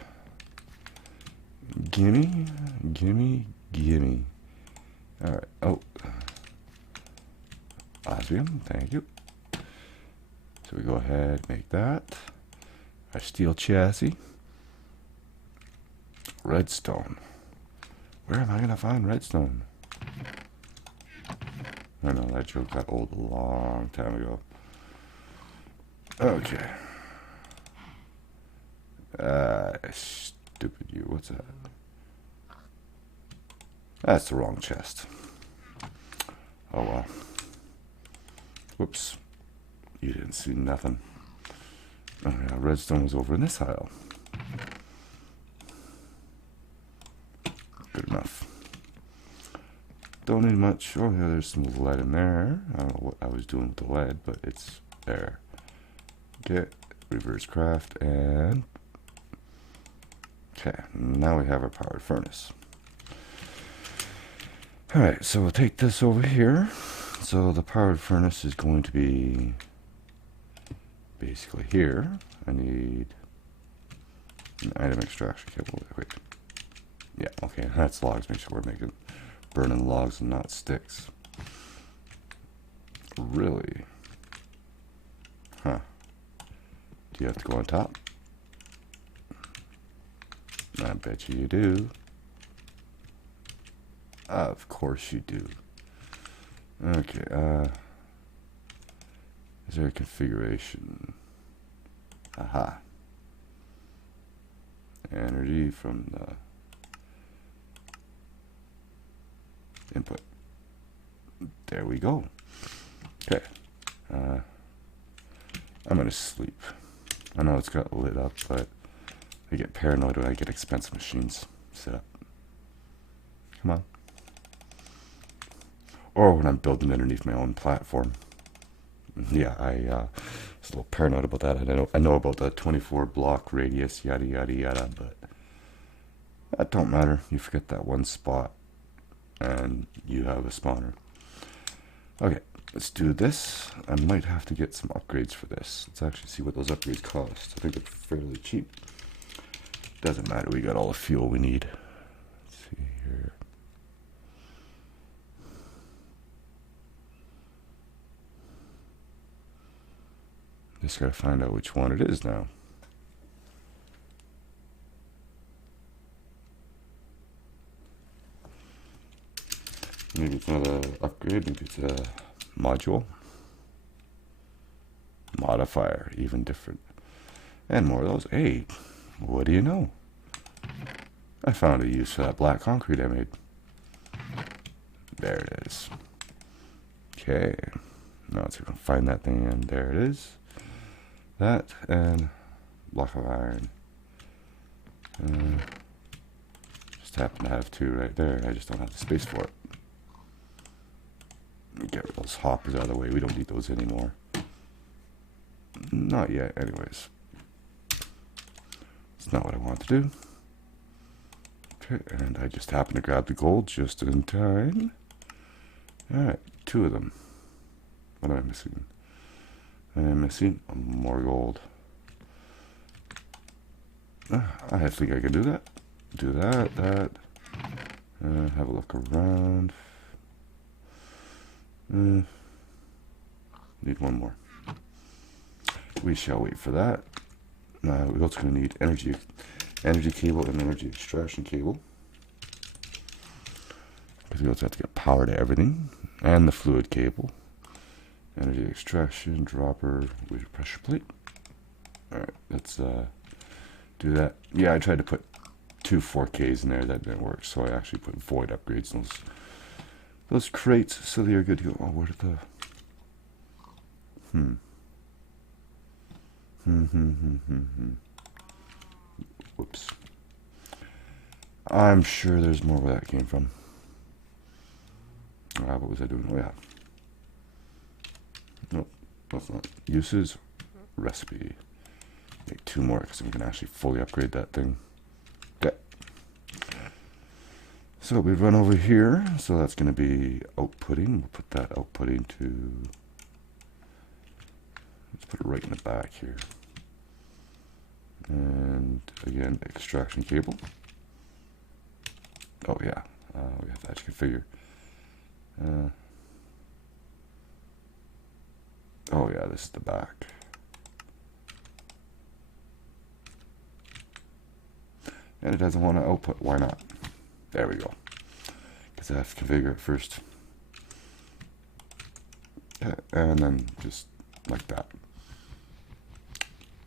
Gimme, gimme, gimme. Alright, oh. Osmium, thank you. So we go ahead, make that. Our steel chassis. Redstone. Where am I going to find redstone? I know that joke got old a long time ago. Okay. Stupid you. What's that? That's the wrong chest. Oh well. Whoops. You didn't see nothing. Oh yeah, redstone was over in this aisle. Good enough. Don't need much. Oh yeah, there's some lead in there. I don't know what I was doing with the lead, but it's there. Get reverse craft and okay, now we have our powered furnace. Alright, so we'll take this over here. So the powered furnace is going to be basically here. I need an item extraction cable. Wait. Yeah, okay, that's logs. Make sure we're making burning logs and not sticks. Really? Huh. Do you have to go on top? I bet you do. Of course you do. Okay, is there a configuration? Aha. Energy from the input. There we go. Okay. I'm gonna sleep. I know it's got lit up, but I get paranoid when I get expensive machines set up. Come on. Or when I'm building underneath my own platform. Yeah, I was a little paranoid about that. I know about the 24 block radius, yada yada yada, but that don't matter. You forget that one spot, and you have a spawner. Okay, let's do this. I might have to get some upgrades for this. Let's actually see what those upgrades cost. I think they're fairly cheap. Doesn't matter, we got all the fuel we need. Let's see here. Just gotta find out which one it is now. Maybe it's not an upgrade, maybe it's a module. Modifier, even different. And more of those. Hey, what do you know? I found a use for that black concrete I made. There it is. Okay. Now let's go find that thing, and there it is. That and block of iron. Just happen to have two right there. I just don't have the space for it. Get rid of those hoppers out of the way. We don't need those anymore. Not yet, anyways. It's not what I want to do. Okay, and I just happen to grab the gold just in time. Alright, two of them. What am I missing? I'm missing more gold. I think I can do that. Do that, that. Have a look around. Need one more. We shall wait for that. We're also going to need energy cable and energy extraction cable. Because we also have to get power to everything. And the fluid cable. Energy extraction, dropper, weighted pressure plate. Alright, let's do that. Yeah, I tried to put two 4Ks in there. That didn't work. So I actually put void upgrades in those crates, so they're good to go. Oh, where did the... Whoops. I'm sure there's more where that came from. What was I doing? Oh, yeah. Nope, that's not. Uses, recipe. Make two more, because I'm going to actually fully upgrade that thing. Okay. So we run over here, so that's going to be outputting. We'll put that outputting to, let's put it right in the back here. And again, extraction cable. Oh yeah, we have to actually configure. Oh yeah, this is the back. And it doesn't want to output, why not? There we go. Because I have to configure it first. And then just like that.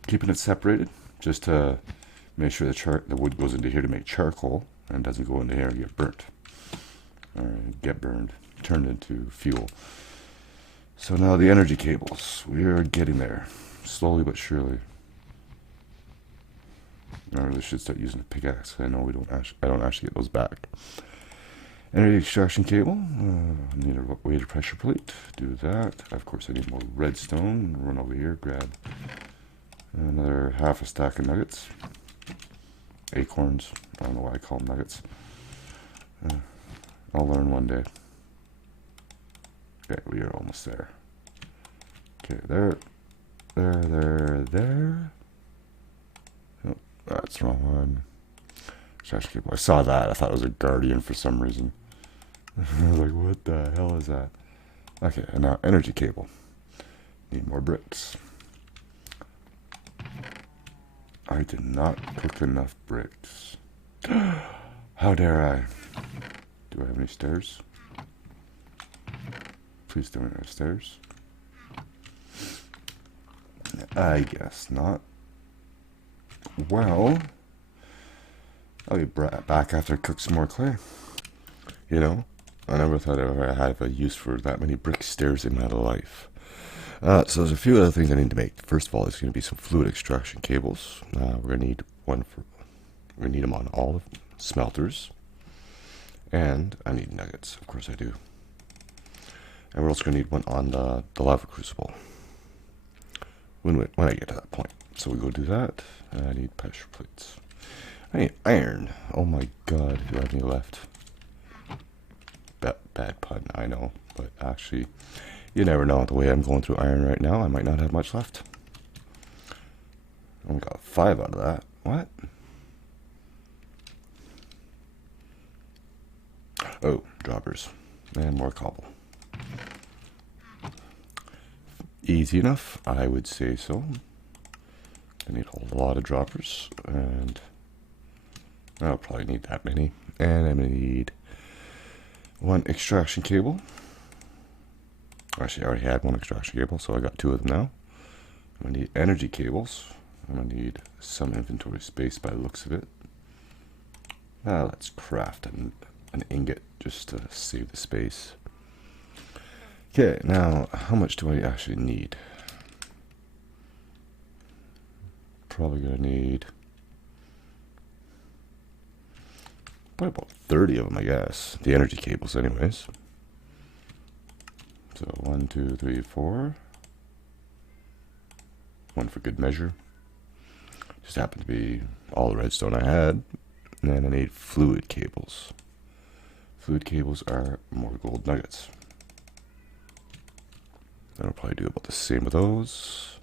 Keeping it separated, just to make sure the wood goes into here to make charcoal, and doesn't go into here and get burnt. Or get burned, turned into fuel. So now the energy cables. We are getting there. Slowly but surely. I really should start using a pickaxe. I know I don't actually get those back. Energy extraction cable. Need a weighted pressure plate. Do that. Of course, I need more redstone. Run over here, grab another half a stack of nuggets. Acorns. I don't know why I call them nuggets. I'll learn one day. Okay, we are almost there. Okay, there. Oh, that's the wrong one. I saw that. I thought it was a guardian for some reason. I was like, what the hell is that? Okay, and now energy cable. Need more bricks. I did not cook enough bricks. How dare I? Do I have any stairs? Please don't have stairs. I guess not. Well, I'll be back after I cook some more clay. You know, I never thought I'd ever have a use for that many brick stairs in my life. So there's a few other things I need to make. First of all, there's going to be some fluid extraction cables. We're going to need one for. We're going to need them on all of smelters, and I need nuggets. Of course, I do. And we're also going to need one on the lava crucible when I get to that point. So we go do that. I need pressure plates. I need iron. Oh my god, do I have any left? Bad pun, I know. But actually, you never know. The way I'm going through iron right now, I might not have much left. Only got 5 out of that. What? Oh, droppers. And more cobble. Easy enough, I would say so. I need a lot of droppers, and I'll probably need that many. And I'm going to need 1 extraction cable. Actually, I already had 1 extraction cable, so I got 2 of them now. I'm going to need energy cables. I'm going to need some inventory space by the looks of it. Let's craft an ingot just to save the space. Okay, now how much do I actually need? Probably going to need probably about 30 of them, I guess. The energy cables anyways. So 1, 2, 3, 4. 1 for good measure. Just happened to be all the redstone I had. And then I need fluid cables. Fluid cables are more gold nuggets. And I'll probably do about the same with those.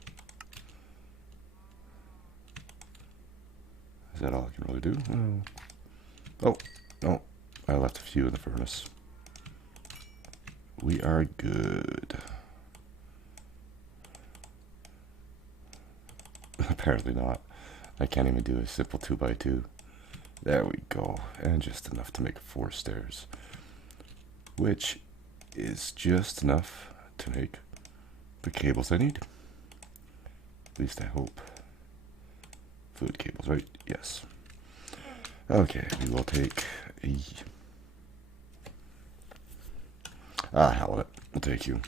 Is that all I can really do? Oh, no. I left a few in the furnace. We are good. Apparently not. I can't even do a simple 2x2. There we go. And just enough to make 4 stairs. Which is just enough to make the cables I need. At least I hope. Fluid cables, right? Yes. Okay, we will take a... hell with it. We'll take you.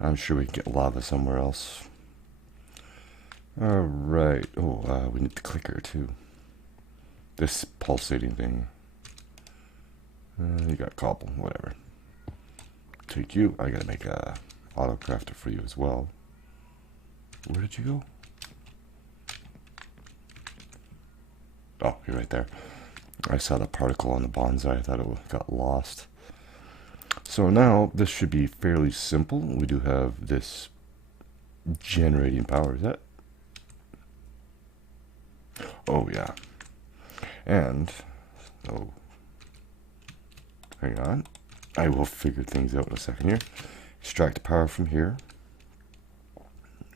I'm sure we can get lava somewhere else. Alright. Oh, we need the clicker too. This pulsating thing. You got cobble, whatever. Take you. I gotta make a auto crafter for you as well. Where did you go? Oh, you're right there. I saw the particle on the bonsai. I thought it got lost. So now this should be fairly simple. We do have this generating power. Is that? Oh yeah. And oh, hang on. I will figure things out in a second here. Extract power from here.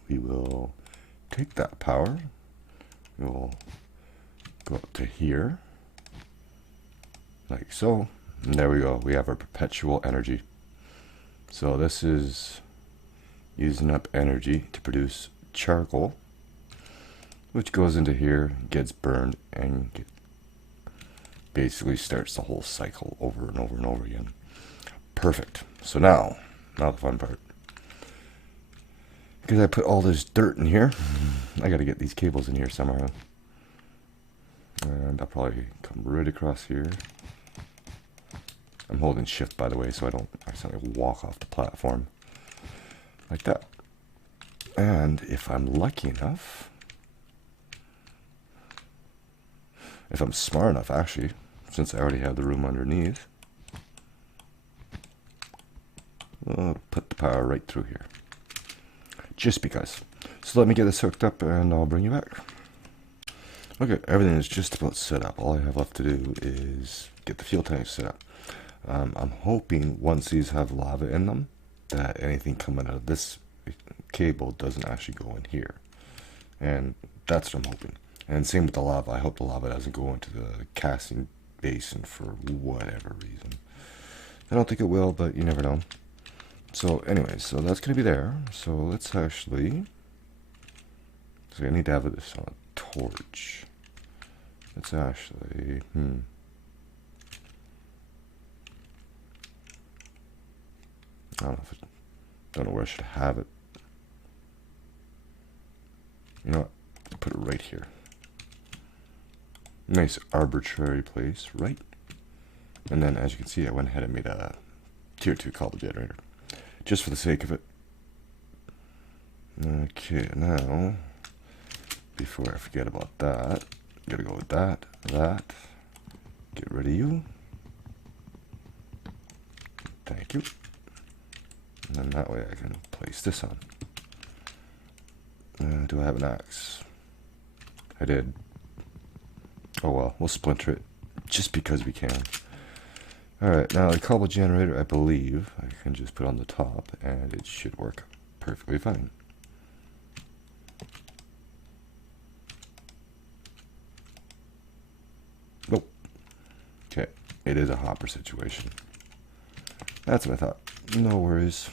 We will take that power. We'll go up to here, like so. And there we go. We have our perpetual energy. So this is using up energy to produce charcoal, which goes into here, gets burned, and basically starts the whole cycle over and over and over again. Perfect. So now the fun part. Because I put all this dirt in here, I got to get these cables in here somehow. And I'll probably come right across here. I'm holding shift, by the way, so I don't accidentally walk off the platform. Like that. And if I'm lucky enough, if I'm smart enough, actually, since I already have the room underneath, I'll put the power right through here. Just because. So let me get this hooked up and I'll bring you back. Okay, everything is just about set up. All I have left to do is get the fuel tanks set up. I'm hoping once these have lava in them, that anything coming out of this cable doesn't actually go in here. And that's what I'm hoping. And same with the lava. I hope the lava doesn't go into the casting basin for whatever reason. I don't think it will, but you never know. So anyway, so that's going to be there. So let's actually... So I need to have this on a torch. Let's actually... I don't know where I should have it. You know what? Put it right here. Nice arbitrary place, right? And then, as you can see, I went ahead and made a tier 2 cobble generator, just for the sake of it. Okay, now, before I forget about that, gotta go with that, get rid of you. Thank you. And then that way I can place this on. Do I have an axe? I did. Oh well, we'll splinter it, just because we can. Alright, now the cobble generator, I believe, I can just put on the top, and it should work perfectly fine. Nope. Okay, it is a hopper situation. That's what I thought. No worries.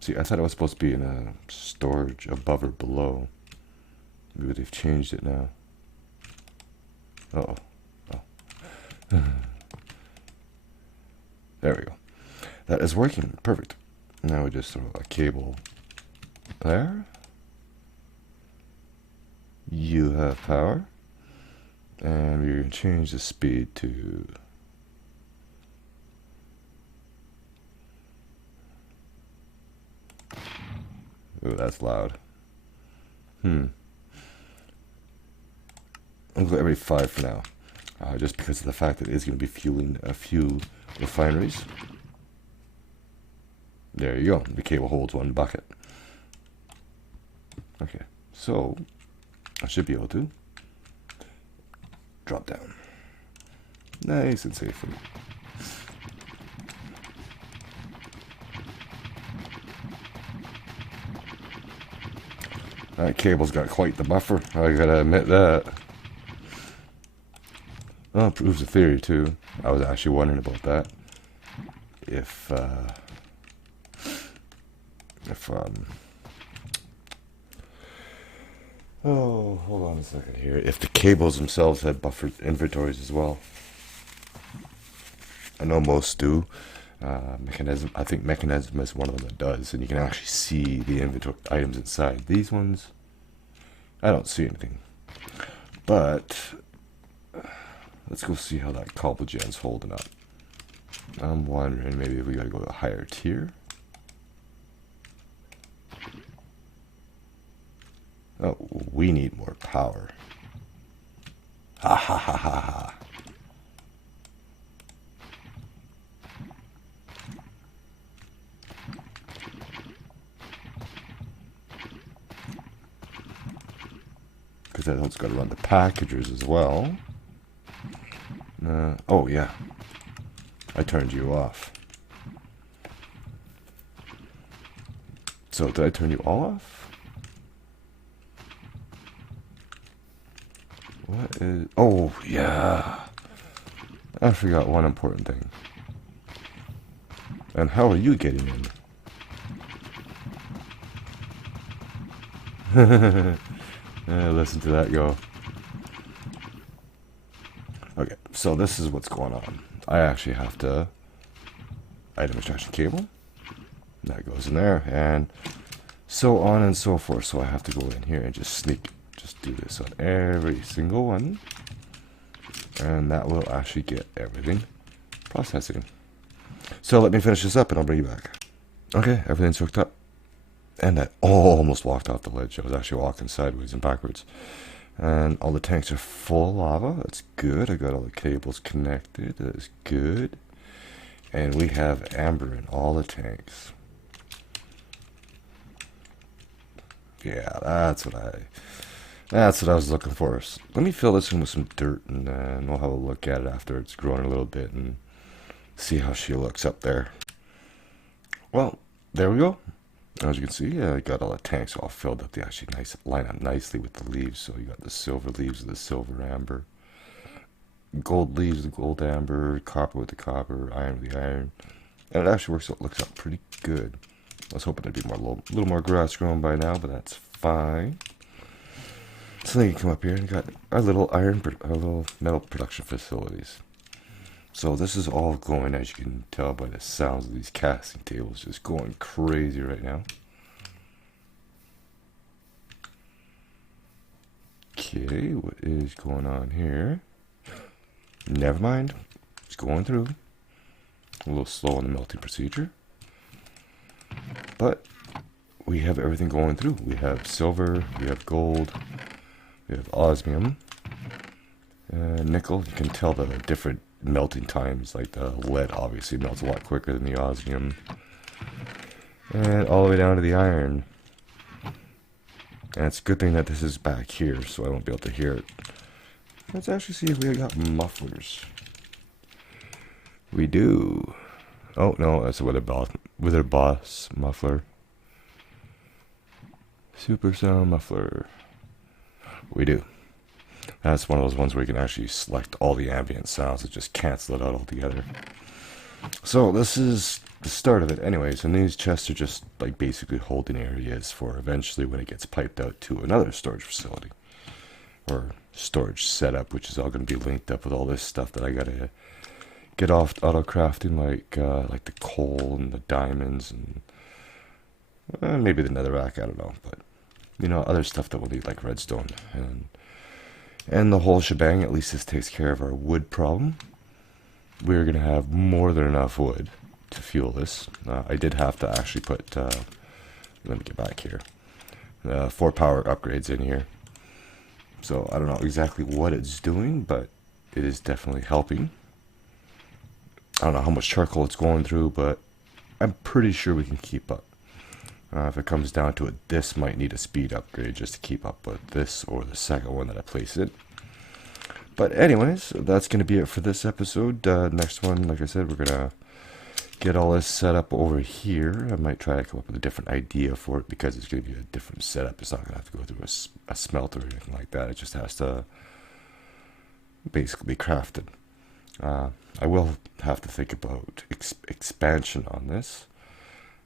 See, I thought it was supposed to be in a storage above or below. Maybe they've changed it now. Uh-oh. Oh. There we go. That is working. Perfect. Now we just throw a cable there. You have power. And we're going to change the speed to... Ooh, that's loud. I'll go every 5 for now. Just because of the fact that it's going to be fueling a few refineries. There you go. The cable holds 1 bucket. Okay, so I should be able to drop down. Nice and safely. That cable's got quite the buffer, I gotta admit that. Well, it proves the theory too. I was actually wondering about that. If oh, hold on a second here. If the cables themselves had buffered inventories as well. I know most do. Mechanism, I think Mechanism is one of them that does, and you can actually see the inventory items inside. These ones, I don't see anything. But let's go see how that cobble gen's holding up. I'm wondering maybe if we gotta go to a higher tier. Oh, we need more power. Ha ha ha ha ha. Because that's got to run the packagers as well. Oh yeah, I turned you off. So did I turn you all off? What is... Oh yeah, I forgot one important thing. And how are you getting in? Listen to that go. Okay, so this is what's going on. I actually have to item extraction cable. That goes in there, and so on and so forth. So I have to go in here and just do this on every single one, and that will actually get everything processing. So let me finish this up, and I'll bring you back. Okay, everything's hooked up. And I almost walked off the ledge. I was actually walking sideways and backwards. And all the tanks are full of lava. That's good. I got all the cables connected. That is good. And we have amber in all the tanks. Yeah, that's what I was looking for. So let me fill this in with some dirt, and then we'll have a look at it after it's grown a little bit and see how she looks up there. Well, there we go. As you can see, I got all the tanks all filled up. They actually line up nicely with the leaves. So you got the silver leaves with the silver amber, gold leaves with the gold amber, copper with the copper, iron with the iron. And it actually looks up pretty good. I was hoping there'd be a little more grass growing by now, but that's fine. So then you come up here and got our little metal production facilities. So this is all going, as you can tell by the sounds of these casting tables, just going crazy right now. Okay, what is going on here? Never mind. It's going through. A little slow on the melting procedure. But we have everything going through. We have silver, we have gold, we have osmium, nickel. You can tell the different melting times. Like the lead obviously melts a lot quicker than the osmium. And all the way down to the iron. And it's a good thing that this is back here, so I won't be able to hear it. Let's actually see if we got mufflers. We do. Oh, no, that's a Wither Boss muffler. Super sound muffler. We do. That's one of those ones where you can actually select all the ambient sounds and just cancel it out altogether. So this is the start of it anyways, and these chests are just like basically holding areas for eventually when it gets piped out to another storage facility. Or storage setup, which is all going to be linked up with all this stuff that I gotta get off auto crafting, like the coal and the diamonds and maybe the netherrack, I don't know, but you know, other stuff that we'll need like redstone and the whole shebang. At least this takes care of our wood problem. We're gonna have more than enough wood to fuel this. I did have to actually put let me get back here, 4 power upgrades in here. So I don't know exactly what it's doing, but it is definitely helping. I don't know how much charcoal it's going through, but I'm pretty sure we can keep up. If it comes down to it, this might need a speed upgrade just to keep up with this or the second one that I place it. But anyways, that's going to be it for this episode. Next one, like I said, we're going to get all this set up over here. I might try to come up with a different idea for it because it's going to be a different setup. It's not going to have to go through a smelter or anything like that. It just has to basically be crafted. I will have to think about expansion on this.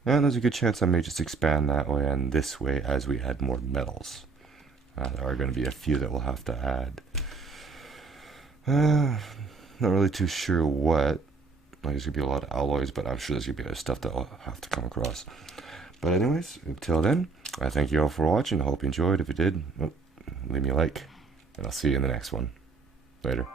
And there's a good chance I may just expand that way and this way as we add more metals. There are going to be a few that we'll have to add. Not really too sure what. Like, there's going to be a lot of alloys, but I'm sure there's going to be other stuff that I'll have to come across. But anyways, until then, I thank you all for watching. I hope you enjoyed. If you did, leave me a like. And I'll see you in the next one. Later.